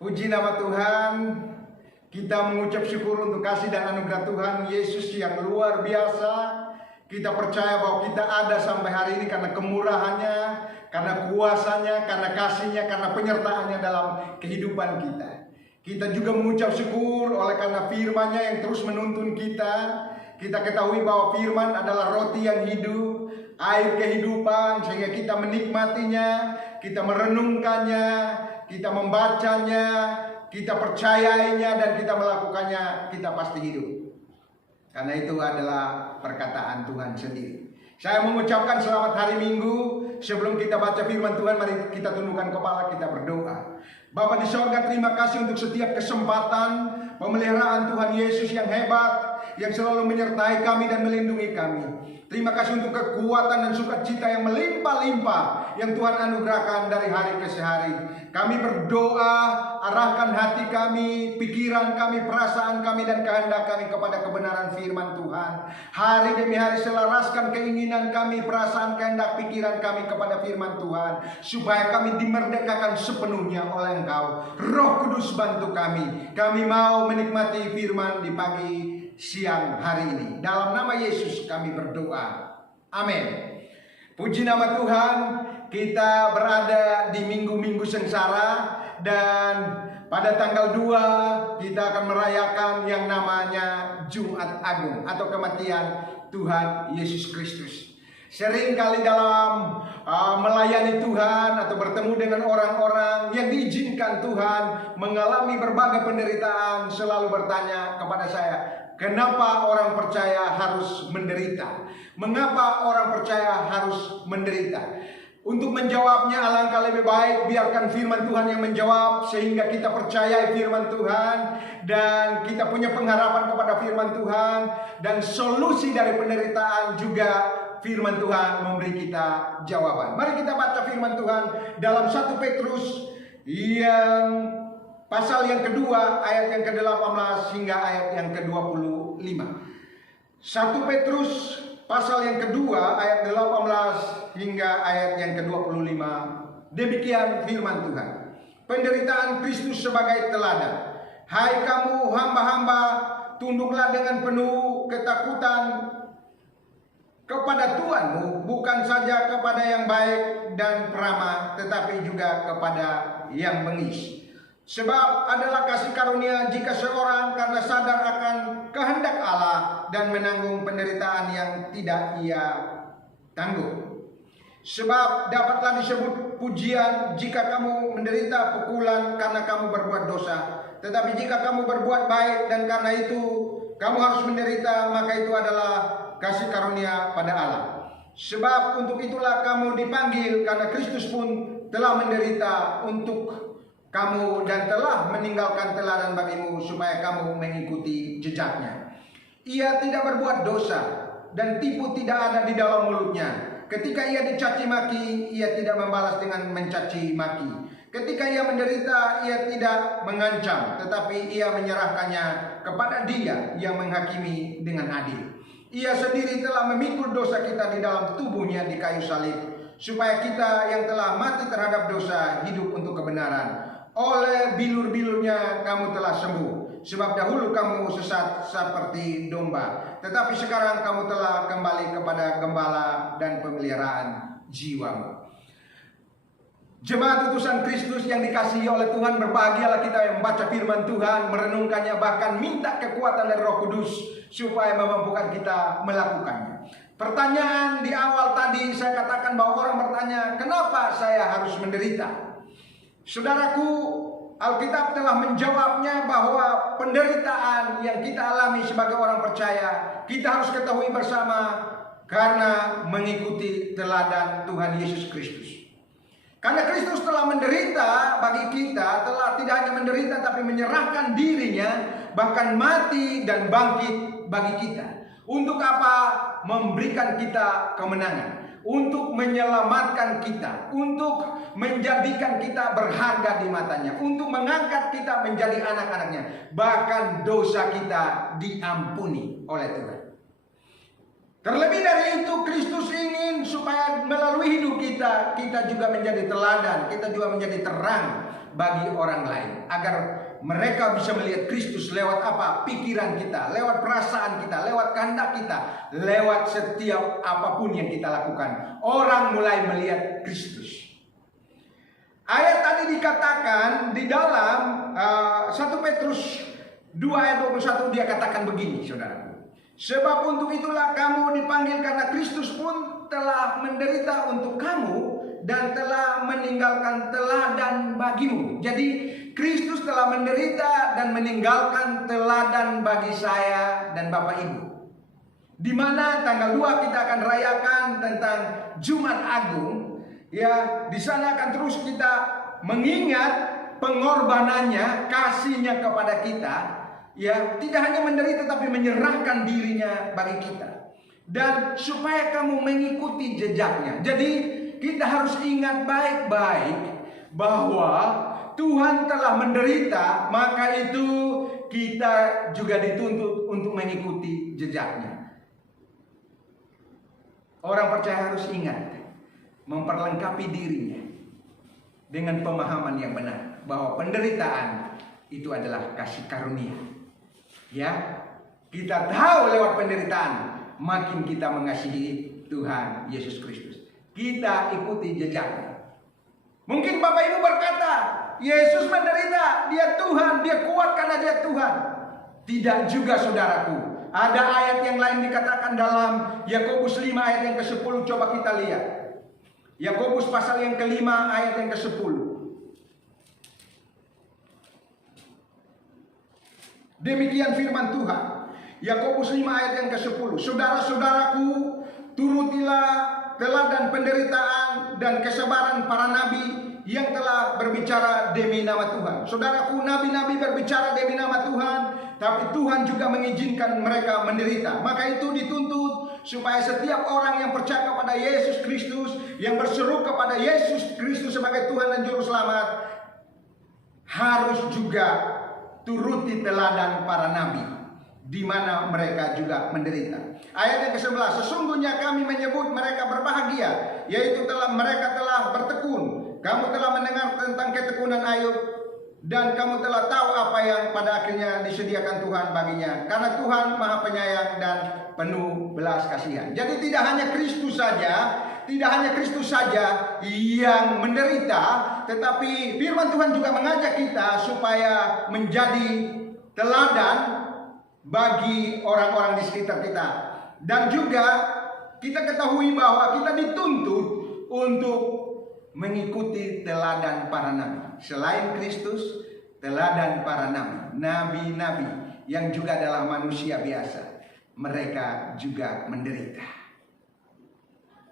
Puji nama Tuhan. Kita mengucap syukur untuk kasih dan anugerah Tuhan Yesus yang luar biasa. Kita percaya bahwa kita ada sampai hari ini karena kemurahannya, karena kuasanya, karena kasihnya, karena penyertaannya dalam kehidupan kita. Kita juga mengucap syukur oleh karena firman-Nya yang terus menuntun kita. Kita ketahui bahwa firman adalah roti yang hidup, air kehidupan, sehingga kita menikmatinya, kita merenungkannya, kita membacanya, kita percayainya, dan kita melakukannya, kita pasti hidup. Karena itu adalah perkataan Tuhan sendiri. Saya mengucapkan selamat hari Minggu. Sebelum kita baca firman Tuhan, mari kita tundukkan kepala, kita berdoa. Bapa di sorga, terima kasih untuk setiap kesempatan pemeliharaan Tuhan Yesus yang hebat, yang selalu menyertai kami dan melindungi kami. Terima kasih untuk kekuatan dan sukacita yang melimpah-limpah yang Tuhan anugerahkan dari hari ke hari. Kami berdoa, arahkan hati kami, pikiran kami, perasaan kami, dan kehendak kami kepada kebenaran firman Tuhan. Hari demi hari selaraskan keinginan kami, perasaan, kehendak, pikiran kami kepada firman Tuhan, supaya kami dimerdekakan sepenuhnya oleh Engkau. Roh Kudus bantu kami. Kami mau menikmati firman di pagi siang hari ini. Dalam nama Yesus kami berdoa. Amin. Puji nama Tuhan. Kita berada di minggu-minggu sengsara, dan pada tanggal 2 kita akan merayakan yang namanya Jumat Agung atau kematian Tuhan Yesus Kristus. Sering kali dalam melayani Tuhan atau bertemu dengan orang-orang yang diizinkan Tuhan mengalami berbagai penderitaan, selalu bertanya kepada saya, kenapa orang percaya harus menderita? Mengapa orang percaya harus menderita? Untuk menjawabnya, alangkah lebih baik biarkan firman Tuhan yang menjawab, sehingga kita percaya firman Tuhan dan kita punya pengharapan kepada firman Tuhan, dan solusi dari penderitaan juga firman Tuhan memberi kita jawaban. Mari kita baca firman Tuhan dalam 1 Petrus yang pasal yang kedua, ayat yang ke-18 hingga ayat yang ke-25. 1 Petrus pasal yang kedua, ayat 18 hingga ayat yang ke-25. Demikian firman Tuhan. Penderitaan Kristus sebagai teladan. Hai kamu hamba-hamba, tunduklah dengan penuh ketakutan kepada Tuhanmu, bukan saja kepada yang baik dan peramah, tetapi juga kepada yang bengis. Sebab adalah kasih karunia jika seorang karena sadar akan kehendak Allah dan menanggung penderitaan yang tidak ia tanggung. Sebab dapatlah disebut pujian jika kamu menderita pukulan karena kamu berbuat dosa. Tetapi jika kamu berbuat baik dan karena itu kamu harus menderita, maka itu adalah kasih karunia pada Allah. Sebab untuk itulah kamu dipanggil, karena Kristus pun telah menderita untuk kamu dan telah meninggalkan teladan bagimu supaya kamu mengikuti jejaknya. Ia tidak berbuat dosa dan tipu tidak ada di dalam mulutnya. Ketika ia dicaci maki, ia tidak membalas dengan mencaci maki. Ketika ia menderita, ia tidak mengancam, tetapi ia menyerahkannya kepada Dia yang menghakimi dengan adil. Ia sendiri telah memikul dosa kita di dalam tubuhnya di kayu salib, supaya kita yang telah mati terhadap dosa hidup untuk kebenaran. Oleh bilur-bilurnya kamu telah sembuh. Sebab dahulu kamu sesat seperti domba, tetapi sekarang kamu telah kembali kepada gembala dan pemeliharaan jiwamu. Jemaat utusan Kristus yang dikasihi oleh Tuhan, berbahagialah kita yang membaca firman Tuhan, merenungkannya, bahkan minta kekuatan dari Roh Kudus supaya memampukan kita melakukannya. Pertanyaan di awal tadi saya katakan bahwa orang bertanya, kenapa saya harus menderita? Saudaraku, Alkitab telah menjawabnya bahwa penderitaan yang kita alami sebagai orang percaya, kita harus ketahui bersama karena mengikuti teladan Tuhan Yesus Kristus. Karena Kristus telah menderita bagi kita, telah tidak hanya menderita tapi menyerahkan dirinya, bahkan mati dan bangkit bagi kita. Untuk apa? Memberikan kita kemenangan. Untuk menyelamatkan kita, untuk menjadikan kita berharga di matanya, untuk mengangkat kita menjadi anak-anaknya, bahkan dosa kita diampuni oleh Tuhan. Terlebih dari itu, Kristus ingin supaya melalui hidup kita, kita juga menjadi teladan, kita juga menjadi terang bagi orang lain, agar mereka bisa melihat Kristus lewat apa? Pikiran kita, lewat perasaan kita, lewat kehendak kita, lewat setiap apapun yang kita lakukan. Orang mulai melihat Kristus. Ayat tadi dikatakan di dalam 1 Petrus 2 ayat 21, dia katakan begini, saudara. Sebab untuk itulah kamu dipanggil, karena Kristus pun telah menderita untuk kamu dan telah meninggalkan teladan bagimu. Jadi Kristus telah menderita dan meninggalkan teladan bagi saya dan Bapak Ibu. Di mana tanggal 2 kita akan rayakan tentang Jumat Agung. Ya, di sana akan terus kita mengingat pengorbanannya, kasihnya kepada kita. Ya, tidak hanya menderita tapi menyerahkan dirinya bagi kita. Dan supaya kamu mengikuti jejaknya. Jadi kita harus ingat baik-baik bahwa Tuhan telah menderita, maka itu kita juga dituntut untuk mengikuti jejaknya. Orang percaya harus ingat, memperlengkapi dirinya dengan pemahaman yang benar bahwa penderitaan itu adalah kasih karunia. Ya, kita tahu lewat penderitaan makin kita mengasihi Tuhan Yesus Kristus. Kita ikuti jejaknya. Mungkin Bapak Ibu berkata, Yesus menderita, dia Tuhan, dia kuat karena dia Tuhan. Tidak juga, saudaraku. Ada ayat yang lain dikatakan dalam Yakobus 5 ayat yang ke-10. Coba kita lihat. Yakobus pasal yang ke-5 ayat yang ke-10. Demikian firman Tuhan. Yakobus 5 ayat yang ke-10. Saudara-saudaraku, turutilah teladan penderitaan dan kesabaran para nabi yang telah berbicara demi nama Tuhan. Saudaraku, nabi-nabi berbicara demi nama Tuhan, tapi Tuhan juga mengizinkan mereka menderita. Maka itu dituntut supaya setiap orang yang percaya kepada Yesus Kristus, yang berseru kepada Yesus Kristus sebagai Tuhan dan Juru Selamat, harus juga turuti teladan para nabi, di mana mereka juga menderita. Ayat yang ke-11, sesungguhnya kami menyebut mereka berbahagia, yaitu mereka telah bertekun. Kamu telah mendengar tentang ketekunan Ayub, dan kamu telah tahu apa yang pada akhirnya disediakan Tuhan baginya, karena Tuhan Maha Penyayang dan penuh belas kasihan. Jadi tidak hanya Kristus saja yang menderita, tetapi firman Tuhan juga mengajak kita supaya menjadi teladan bagi orang-orang di sekitar kita. Dan juga kita ketahui bahwa kita dituntut untuk mengikuti teladan para nabi. Selain Kristus, teladan para nabi, nabi-nabi yang juga adalah manusia biasa, mereka juga menderita.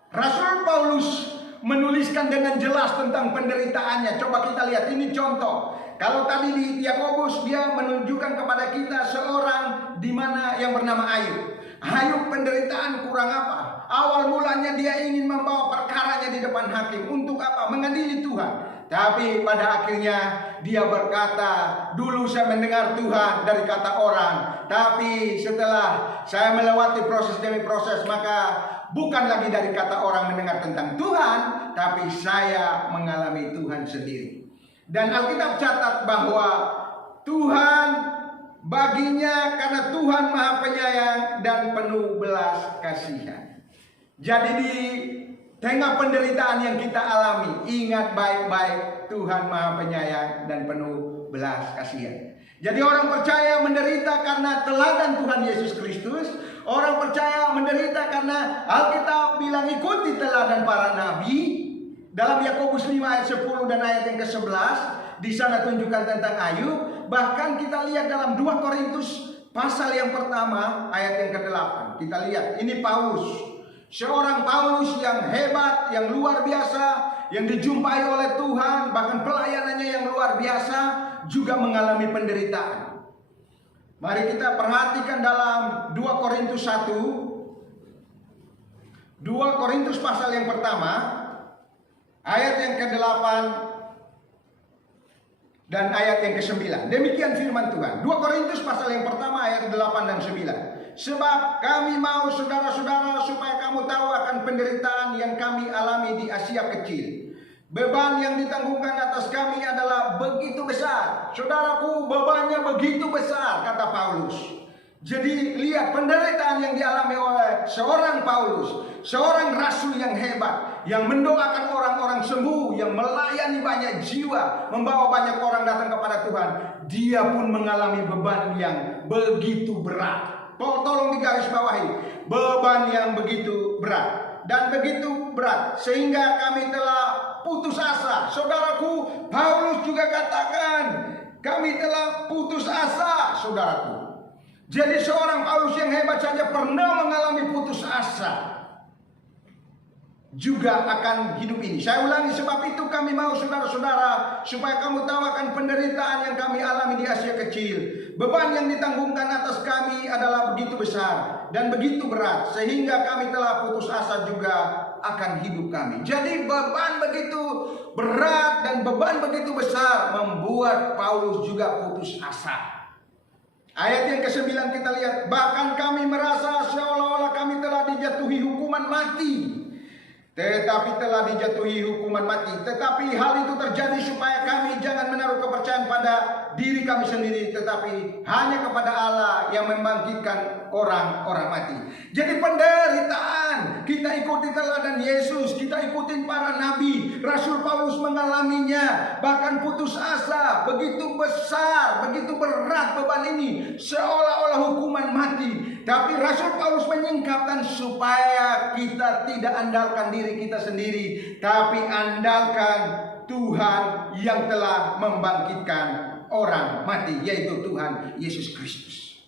Rasul Paulus menuliskan dengan jelas tentang penderitaannya. Coba kita lihat, ini contoh. Kalau tadi di Yakobus dia menunjukkan kepada kita seorang di mana yang bernama Ayub. Ayub penderitaan kurang apa? Awal mulanya dia ingin membawa perkaranya di depan hakim. Untuk apa? Mengadili Tuhan. Tapi pada akhirnya dia berkata, dulu saya mendengar Tuhan dari kata orang, tapi setelah saya melewati proses demi proses, maka bukan lagi dari kata orang mendengar tentang Tuhan, tapi saya mengalami Tuhan sendiri. Dan Alkitab catat bahwa Tuhan baginya, karena Tuhan Maha Penyayang dan penuh belas kasihan. Jadi di tengah penderitaan yang kita alami, ingat baik-baik, Tuhan Maha Penyayang dan penuh belas kasihan. Jadi orang percaya menderita karena teladan Tuhan Yesus Kristus. Orang percaya menderita karena Alkitab bilang ikuti teladan para nabi. Dalam Yakobus 5 ayat 10 dan ayat yang ke-11, di sana tunjukkan tentang Ayub. Bahkan kita lihat dalam 2 Korintus pasal yang pertama ayat yang ke-8. Kita lihat, ini Paulus. Seorang Paulus yang hebat, yang luar biasa, yang dijumpai oleh Tuhan, bahkan pelayanannya yang luar biasa, juga mengalami penderitaan. Mari kita perhatikan dalam 2 Korintus 1. 2 Korintus pasal yang pertama, ayat yang ke-8 dan ayat yang ke-9. Demikian firman Tuhan. 2 Korintus pasal yang pertama ayat 8 dan 9. Sebab kami mau saudara-saudara supaya kamu tahu akan penderitaan yang kami alami di Asia Kecil. Beban yang ditanggungkan atas kami adalah begitu besar. Saudaraku, bebannya begitu besar, kata Paulus. Jadi lihat penderitaan yang dialami oleh seorang Paulus, seorang rasul yang hebat, yang mendoakan orang-orang sembuh, yang melayani banyak jiwa, membawa banyak orang datang kepada Tuhan. Dia pun mengalami beban yang begitu berat. Tolong digarisbawahi, beban yang begitu berat dan begitu berat sehingga kami telah putus asa. Saudaraku, Paulus juga katakan, kami telah putus asa, saudaraku. Jadi seorang Paulus yang hebat saja pernah mengalami putus asa juga akan hidup ini. Saya ulangi, sebab itu kami mau saudara-saudara supaya kamu tahu akan penderitaan yang kami alami di Asia Kecil. Beban yang ditanggungkan atas kami adalah begitu besar dan begitu berat sehingga kami telah putus asa juga akan hidup kami. Jadi beban begitu berat dan beban begitu besar membuat Paulus juga putus asa. Ayat yang ke-9 kita lihat, bahkan kami merasa seolah-olah kami telah dijatuhi hukuman mati. Tetapi telah dijatuhi hukuman mati. Tetapi hal itu terjadi supaya kami jangan menaruh kepercayaan pada diri kami sendiri, tetapi hanya kepada Allah yang membangkitkan orang-orang mati. Jadi penderitaan, kita ikuti teladan Yesus, kita ikutin para nabi. Rasul Paulus mengalaminya, bahkan putus asa, begitu besar, begitu berat beban ini, seolah-olah hukuman mati. Tapi Rasul Paulus menyingkapkan supaya kita tidak andalkan diri kita sendiri, tapi andalkan Tuhan yang telah membangkitkan orang mati, yaitu Tuhan Yesus Kristus.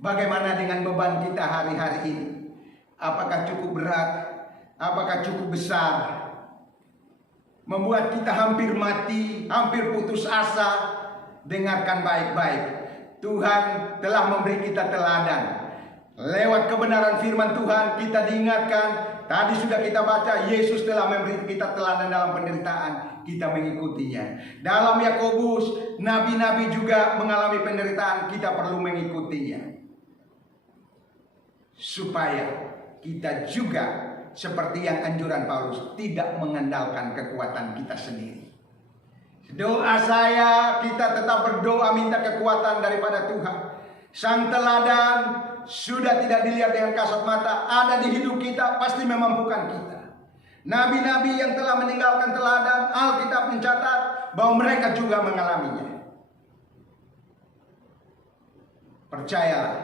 Bagaimana dengan beban kita hari-hari ini? Apakah cukup berat? Apakah cukup besar? Membuat kita hampir mati, hampir putus asa? Dengarkan baik-baik. Tuhan telah memberi kita teladan. Lewat kebenaran firman Tuhan kita diingatkan. Tadi sudah kita baca, Yesus telah memberi kita teladan dalam penderitaan, kita mengikutinya. Dalam Yakobus, nabi-nabi juga mengalami penderitaan, kita perlu mengikutinya. Supaya kita juga seperti yang anjuran Paulus, tidak mengandalkan kekuatan kita sendiri. Doa saya, kita tetap berdoa minta kekuatan daripada Tuhan. Sang teladan sudah tidak dilihat dengan kasat mata, ada di hidup kita, pasti memampukan kita. Nabi-nabi yang telah meninggalkan teladan, Alkitab mencatat bahwa mereka juga mengalaminya. Percayalah,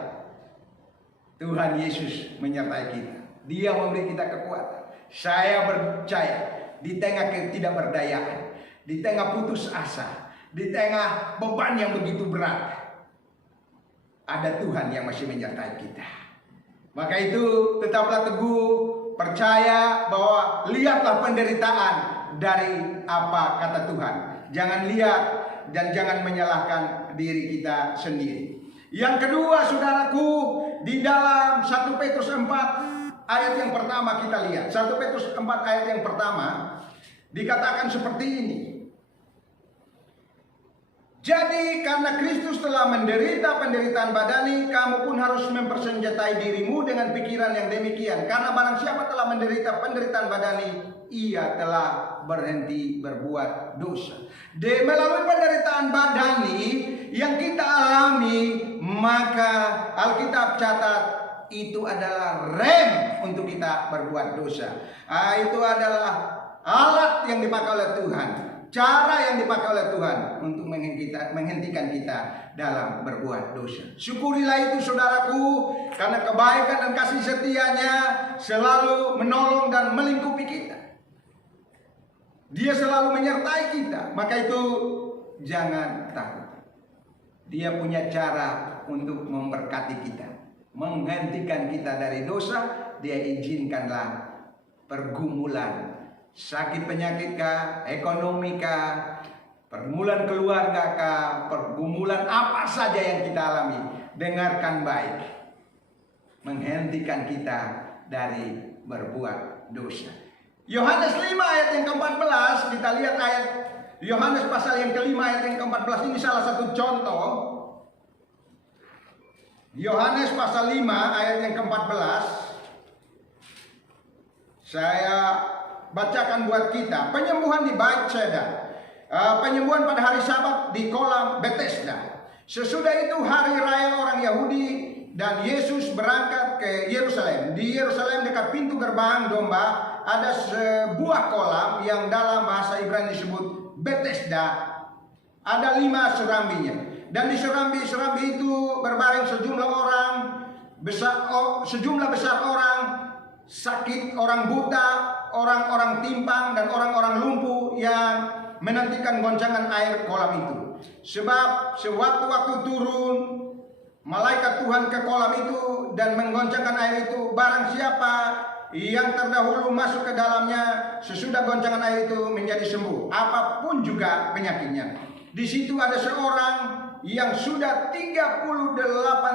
Tuhan Yesus menyertai kita. Dia memberi kita kekuatan. Saya percaya, di tengah ketidakberdayaan, di tengah putus asa, di tengah beban yang begitu berat, ada Tuhan yang masih menyertai kita. Maka itu tetaplah teguh, percaya bahwa lihatlah penderitaan dari apa kata Tuhan. Jangan lihat dan jangan menyalahkan diri kita sendiri. Yang kedua, saudaraku, di dalam 1 Petrus 4 ayat yang pertama kita lihat. 1 Petrus 4 ayat yang pertama dikatakan seperti ini. Jadi karena Kristus telah menderita penderitaan badani, kamu pun harus mempersenjatai dirimu dengan pikiran yang demikian. Karena barang siapa telah menderita penderitaan badani, ia telah berhenti berbuat dosa. Melalui penderitaan badani yang kita alami, maka Alkitab catat itu adalah rem untuk kita berbuat dosa. Itu adalah alat yang dipakai oleh Tuhan. Cara yang dipakai oleh Tuhan untuk menghentikan kita dalam berbuat dosa. Syukurilah itu saudaraku, karena kebaikan dan kasih setianya selalu menolong dan melingkupi kita. Dia selalu menyertai kita. Maka itu jangan takut. Dia punya cara untuk memberkati kita, menghentikan kita dari dosa. Dia izinkanlah pergumulan, sakit penyakit kah, ekonomi kah, pergumulan keluarga kah, pergumulan apa saja yang kita alami, dengarkan baik, menghentikan kita dari berbuat dosa. Yohanes 5 ayat yang ke-14, kita lihat ayat Yohanes pasal yang ke-5 ayat yang ke-14 ini salah satu contoh Yohanes pasal 5 ayat yang ke-14. Saya bacakan buat kita. Penyembuhan di Bethesda. Penyembuhan pada hari Sabat di kolam Bethesda. Sesudah itu hari raya orang Yahudi dan Yesus berangkat ke Yerusalem. Di Yerusalem dekat pintu gerbang domba ada sebuah kolam yang dalam bahasa Ibrani disebut Bethesda. Ada 5 serambinya. Dan di serambi-serambi itu berbaring sejumlah besar orang sakit, orang buta, orang-orang timpang, dan orang-orang lumpuh yang menantikan goncangan air kolam itu. Sebab sewaktu-waktu turun malaikat Tuhan ke kolam itu dan menggoncangkan air itu, barang siapa yang terdahulu masuk ke dalamnya sesudah goncangan air itu menjadi sembuh, apapun juga penyakitnya. Di situ ada seorang yang sudah 38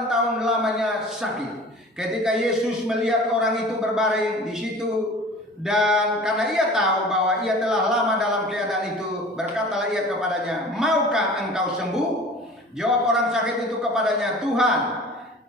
tahun lamanya sakit. Ketika Yesus melihat orang itu berbaring di situ, dan karena ia tahu bahwa ia telah lama dalam keadaan itu, berkatalah ia kepadanya, "Maukah engkau sembuh?" Jawab orang sakit itu kepadanya, "Tuhan,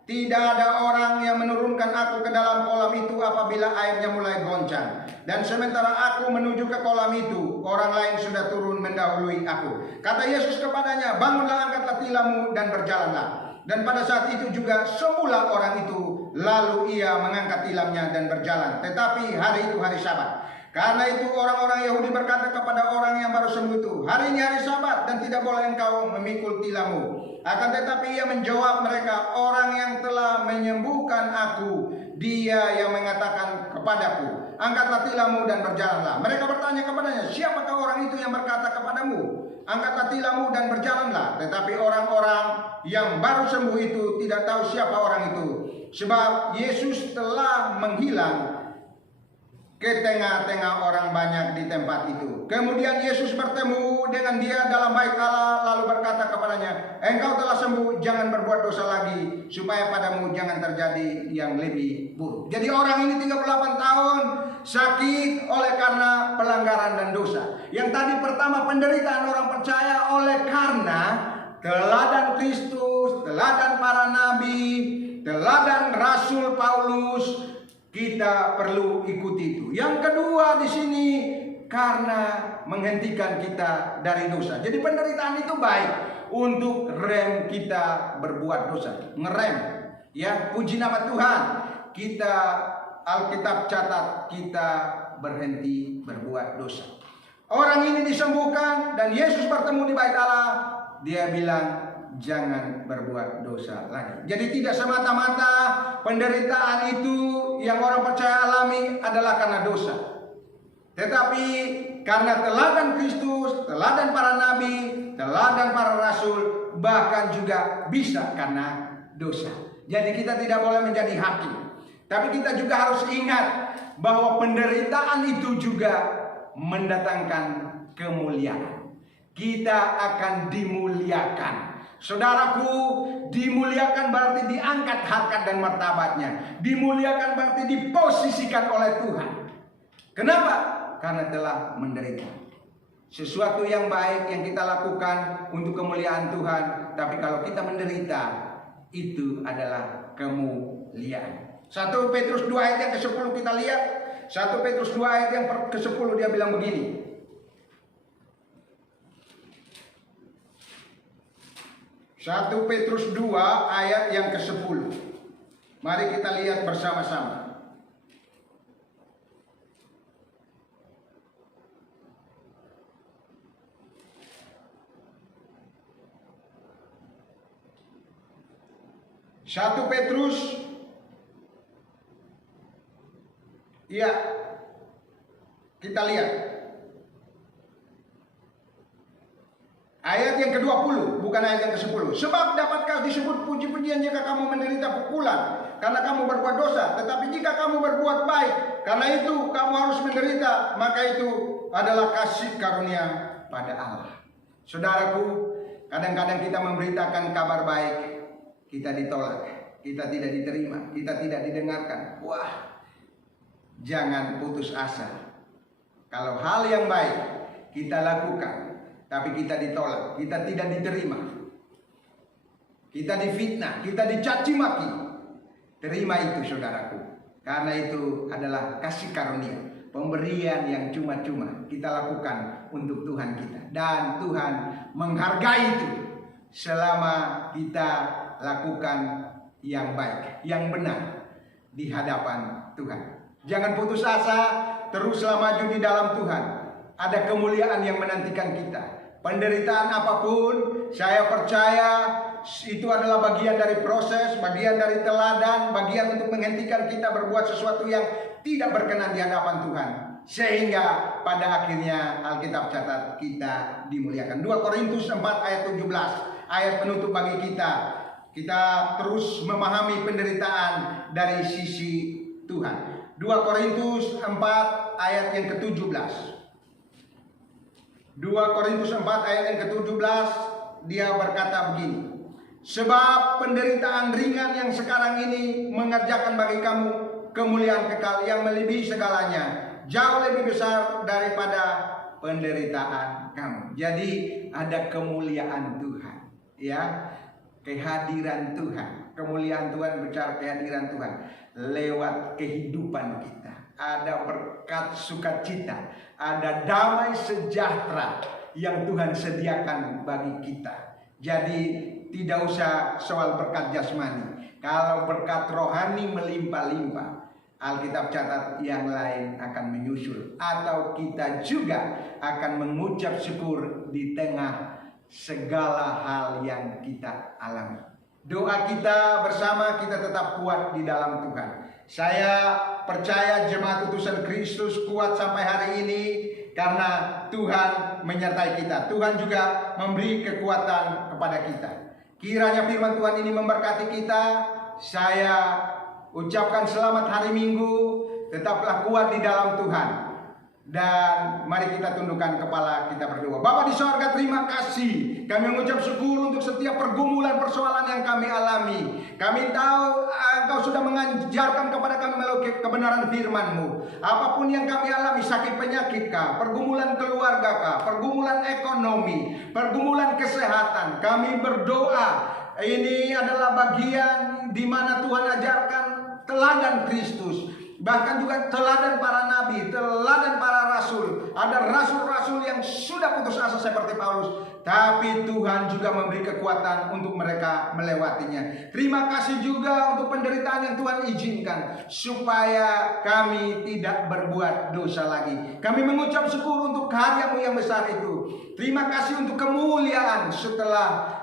tidak ada orang yang menurunkan aku ke dalam kolam itu apabila airnya mulai goncang. Dan sementara aku menuju ke kolam itu, orang lain sudah turun mendahului aku." Kata Yesus kepadanya, "Bangunlah, angkatlah tilammu dan berjalanlah." Dan pada saat itu juga sembuhlah orang itu. Lalu ia mengangkat tilamnya dan berjalan. Tetapi hari itu hari Sabat. Karena itu orang-orang Yahudi berkata kepada orang yang baru sembuh itu, "Hari ini hari Sabat dan tidak boleh engkau memikul tilammu." Akan tetapi ia menjawab mereka, "Orang yang telah menyembuhkan aku, dia yang mengatakan kepadaku, angkatlah tilammu dan berjalanlah." Mereka bertanya kepadanya, "Siapakah orang itu yang berkata kepadamu, angkatlah tilammu dan berjalanlah?" Tetapi orang-orang yang baru sembuh itu tidak tahu siapa orang itu, sebab Yesus telah menghilang ke tengah-tengah orang banyak di tempat itu. Kemudian Yesus bertemu dengan dia dalam bait Allah, lalu berkata kepadanya, "Engkau telah sembuh, jangan berbuat dosa lagi, supaya padamu jangan terjadi yang lebih buruk." Jadi orang ini 38 tahun sakit oleh karena pelanggaran dan dosa. Yang tadi pertama penderitaan orang percaya oleh karena teladan Kristus, teladan para nabi, teladan Rasul Paulus, kita perlu ikuti itu. Yang kedua di sini karena menghentikan kita dari dosa. Jadi penderitaan itu baik untuk rem kita berbuat dosa, ngerem. Ya, puji nama Tuhan. Kita Alkitab catat kita berhenti berbuat dosa. Orang ini disembuhkan dan Yesus bertemu di bait Allah. Dia bilang, jangan berbuat dosa lagi. Jadi tidak semata-mata penderitaan itu yang orang percaya alami adalah karena dosa. Tetapi karena teladan Kristus, teladan para nabi, teladan para rasul, bahkan juga bisa karena dosa. Jadi kita tidak boleh menjadi hakim. Tapi kita juga harus ingat bahwa penderitaan itu juga mendatangkan kemuliaan. Kita akan dimuliakan. Saudaraku, dimuliakan berarti diangkat harkat dan martabatnya. Dimuliakan berarti diposisikan oleh Tuhan. Kenapa? Karena telah menderita. Sesuatu yang baik yang kita lakukan untuk kemuliaan Tuhan. Tapi kalau kita menderita, itu adalah kemuliaan. 1 Petrus 2 ayat yang ke-10 kita lihat. 1 Petrus 2 ayat yang ke-10 dia bilang begini. 1 Petrus 2 ayat yang ke-10. Mari kita lihat bersama-sama. Satu Petrus, ya, kita lihat ayat yang ke-20, bukan ayat yang ke-10. Sebab dapatkah disebut puji-pujian jika kamu menderita pukulan karena kamu berbuat dosa, tetapi jika kamu berbuat baik karena itu kamu harus menderita, maka itu adalah kasih karunia pada Allah. Saudaraku, kadang-kadang kita memberitakan kabar baik, kita ditolak, kita tidak diterima, kita tidak didengarkan. Wah, jangan putus asa. Kalau hal yang baik kita lakukan, tapi kita ditolak, kita tidak diterima, kita difitnah, kita dicaci maki. Terima itu saudaraku. Karena itu adalah kasih karunia, pemberian yang cuma-cuma kita lakukan untuk Tuhan kita. Dan Tuhan menghargai itu selama kita lakukan yang baik, yang benar di hadapan Tuhan. Jangan putus asa, teruslah maju di dalam Tuhan. Ada kemuliaan yang menantikan kita. Penderitaan apapun, saya percaya itu adalah bagian dari proses, bagian dari teladan, bagian untuk menghentikan kita berbuat sesuatu yang tidak berkenan di hadapan Tuhan. Sehingga pada akhirnya Alkitab catat kita dimuliakan. 2 Korintus 4 ayat 17, ayat penutup bagi kita. Kita terus memahami penderitaan dari sisi Tuhan. 2 Korintus 4 ayat yang ke-17. 2 Korintus 4 ayat yang ke-17, dia berkata begini. Sebab penderitaan ringan yang sekarang ini mengerjakan bagi kamu kemuliaan kekal yang melebihi segalanya, jauh lebih besar daripada penderitaan kamu. Jadi ada kemuliaan Tuhan, ya, kehadiran Tuhan. Kemuliaan Tuhan bicara kehadiran Tuhan lewat kehidupan kita. Ada berkat sukacita, ada damai sejahtera yang Tuhan sediakan bagi kita. Jadi tidak usah soal berkat jasmani. Kalau berkat rohani melimpah-limpah, Alkitab catat yang lain akan menyusul. Atau kita juga akan mengucap syukur di tengah segala hal yang kita alami. Doa kita bersama, kita tetap kuat di dalam Tuhan. Saya percaya jemaat utusan Kristus kuat sampai hari ini karena Tuhan menyertai kita. Tuhan juga memberi kekuatan kepada kita. Kiranya firman Tuhan ini memberkati kita. Saya ucapkan selamat hari Minggu. Tetaplah kuat di dalam Tuhan. Dan mari kita tundukkan kepala, kita berdoa. Bapa di sorga, terima kasih. Kami mengucap syukur untuk setiap pergumulan persoalan yang kami alami. Kami tahu Engkau sudah mengajarkan kepada kami melalui kebenaran firman-Mu. Apapun yang kami alami, sakit penyakit kah, pergumulan keluarga kah, pergumulan ekonomi, pergumulan kesehatan, kami berdoa. Ini adalah bagian di mana Tuhan ajarkan teladan Kristus. Bahkan juga teladan para nabi, teladan para rasul. Ada rasul-rasul yang sudah putus asa seperti Paulus, tapi Tuhan juga memberi kekuatan untuk mereka melewatinya. Terima kasih juga untuk penderitaan yang Tuhan izinkan, supaya kami tidak berbuat dosa lagi. Kami mengucap syukur untuk karya-Mu yang besar itu. Terima kasih untuk kemuliaan setelah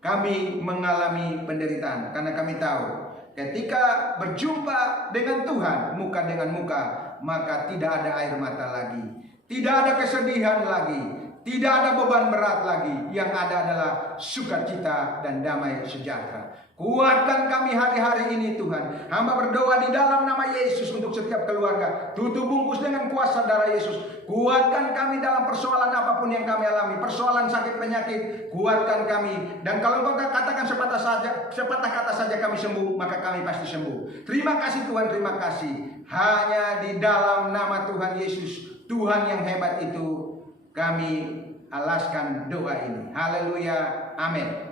kami mengalami penderitaan. Karena kami tahu ketika berjumpa dengan Tuhan muka dengan muka, maka tidak ada air mata lagi, tidak ada kesedihan lagi, tidak ada beban berat lagi. Yang ada adalah sukacita dan damai sejahtera. Kuatkan kami hari-hari ini Tuhan. Hamba berdoa di dalam nama Yesus untuk setiap keluarga. Tutup bungkus dengan kuasa darah Yesus. Kuatkan kami dalam persoalan apapun yang kami alami. Persoalan sakit penyakit, kuatkan kami. Dan kalau Engkau katakan sepatah kata saja kami sembuh, maka kami pasti sembuh. Terima kasih Tuhan, terima kasih. Hanya di dalam nama Tuhan Yesus, Tuhan yang hebat itu, kami alaskan doa ini. Haleluya, amin.